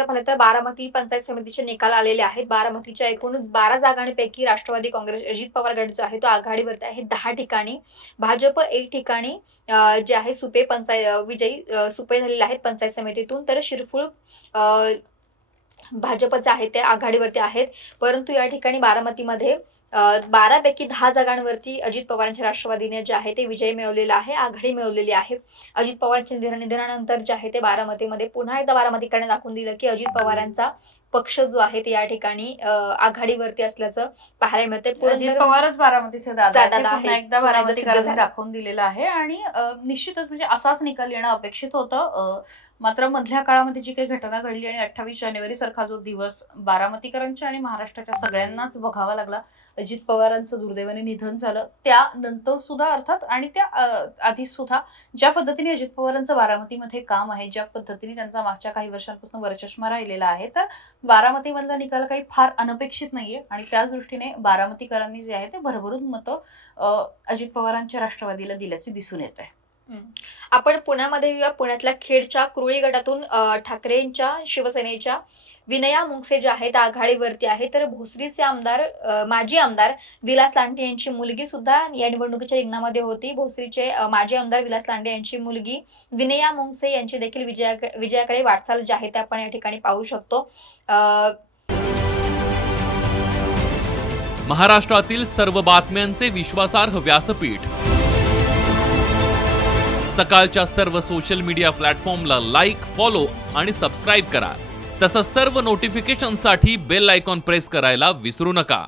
जर पाहिलं तर बारामती पंचायत समितीचे निकाल आलेले आहेत. बारामतीच्या एकूण 12 जागांपैकी राष्ट्रवादी काँग्रेस अजित पवार गट जो आहे तो आघाडीवरती आहे 10 ठिकाणी. भाजप 1 ठिकाणी जे आहे सुपे विजयी सुपे झालेले आहेत पंचायत समितीतून. तर शिरफूळ भाजपचे आहे ते आघाडीवरती आहेत. परंतु या ठिकाणी बारामतीमध्ये 12 पैकी 10 जागांवरती अजित पवारांच्या राष्ट्रवादीने जे आहे ते विजय मिळवलेला आहे, आघाडी मिळवलेली आहे. अजित पवारांच्या निधनानंतर जे आहे ते बारामतीमध्ये पुन्हा एकदा बारामतीकडे दाखवून दिलं की अजित पवारांचा पक्ष जो आहे ते या ठिकाणी आघाडीवरती असल्याचं पाहायला मिळतंय. अजित पवारच बारामतीचे दादा दादा पुन्हा आहेत. एकदा पुन्हा एकदा बारामतीकरांनी सिद्ध दाखवून दिलेलं आहे आणि निश्चितच म्हणजे असाच निकाल येणं अपेक्षित होतं. मात्र मधल्या काळामध्ये जी काही घटना घडली आणि 28 जानेवारी सारखा जो दिवस बारामतीकरांच्या आणि महाराष्ट्राच्या सगळ्यांनाच बघावा लागला, अजित पवारांचं दुर्दैवाने निधन झालं, त्यानंतर सुद्धा अर्थात आणि त्या आधी सुद्धा ज्या पद्धतीने अजित पवारांचं बारामतीमध्ये काम आहे, ज्या पद्धतीने त्यांचा मागच्या काही वर्षांपासून वरचष्मा राहिलेला आहे, तर बारामतीमधला निकाल काही फार अनपेक्षित नाहीये आणि त्याच दृष्टीने बारामतीकरांनी जे आहे ते भरभरून मतं अजित पवारांच्या राष्ट्रवादीला दिल्याचे दिसून येत आहे. आपण पुण्यामध्ये येऊया. पुण्यातल्या खेडच्या कुरळी गटातून ठाकरेंच्या शिवसेनेच्या विनया मुंगसे जे आहेत आघाडीवरती आहे. तर भोसरीचे आमदार माजी आमदार विलास लांडे यांची मुलगी सुद्धा या निवडणुकीच्या रिंगणामध्ये होती. भोसरीचे माजी आमदार विलास लांडे यांची मुलगी विनया मुंगसे यांची देखील विजयाकडे वाटचाल जी आहे ते आपण या ठिकाणी पाहू शकतो. महाराष्ट्रातील सर्व बातम्यांचे विश्वासार्ह व्यासपीठ, सकाळच्या सर्व सोशल मीडिया प्लॅटफॉर्मला लाईक, फॉलो आणि सबस्क्राईब करा. तसंच सर्व नोटिफिकेशनसाठी बेल आयकॉन प्रेस करायला विसरू नका.